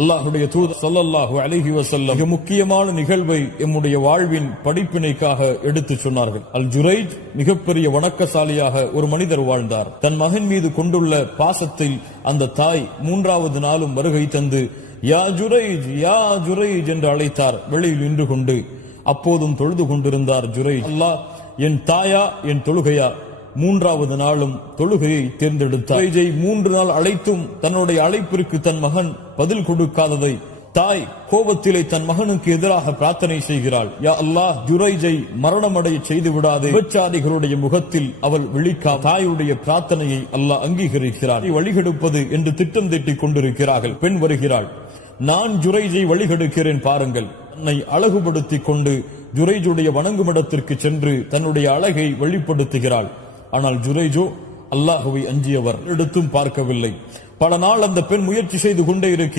அல்லாஹ்வுடைய தூதர் ஸல்லல்லாஹு அலைஹி வஸல்லம் மிக முக்கியமான நிகழ்வை எம்முடைய வாழ்வின் படிப்பினைக்காக எடுத்துச் சொன்னார்கள். அல் ஜுரைஜ் மிகப்பெரிய வணக்கசாலியாக ஒரு மனிதர் வாழ்ந்தார். தன் மகன் மீது கொண்டுள்ள பாசத்தில் அந்த தாய் 3வது நாளும் வருகை தந்து யா ஜுரைஜ் யா ஜுரைஜ் என்று அழைத்தார். வெளியில் நின்று கொண்டு அப்போதும் தொழுது கொண்டிருந்தார் ஜுரைஜ். அல்லாஹ் என் தாயா என் தொழுகையா? 3வது நாளும் தொழுகையை தேர்ந்தெடுத்தார். ஜுரைஜை 3 நாள் அழைத்தும் தன்னுடைய அழைப்பிற்கு தன் மகன் பதில் கொடுக்காததை தாய் கோபத்திலே தன் மகனுக்கு எதிராக பிரார்த்தனை செய்கிறாள். யா அல்லாஹ், ஜுரைஜை மரணமடைய செய்து விடாதே. விபச்சாரிகளுடைய முகத்தில் அவள் விழிக்கா. தாயுடைய பிரார்த்தனையை அல்லாஹ் அங்கீகரிக்கிறார். வழிகெடுப்பது என்று திட்டம் தீட்டிக் கொண்டிருக்கிறார்கள். பெண் வருகிறாள். நான் ஜுரைஜை வழிகெடுக்கிறேன் பாருங்கள். தன்னை அழகுபடுத்திக் கொண்டு ஜுரைஜுடைய வணங்குமிடத்திற்கு சென்று தன்னுடைய அழகை வெளிப்படுத்துகிறாள். ஆனால் ஜுரைஜோ அல்லாஹ்வை அஞ்சியவர், எடுத்தும் பார்க்கவில்லை. பல நாள் அந்த பெண் முயற்சி செய்து கொண்டே இருக்கிறார்.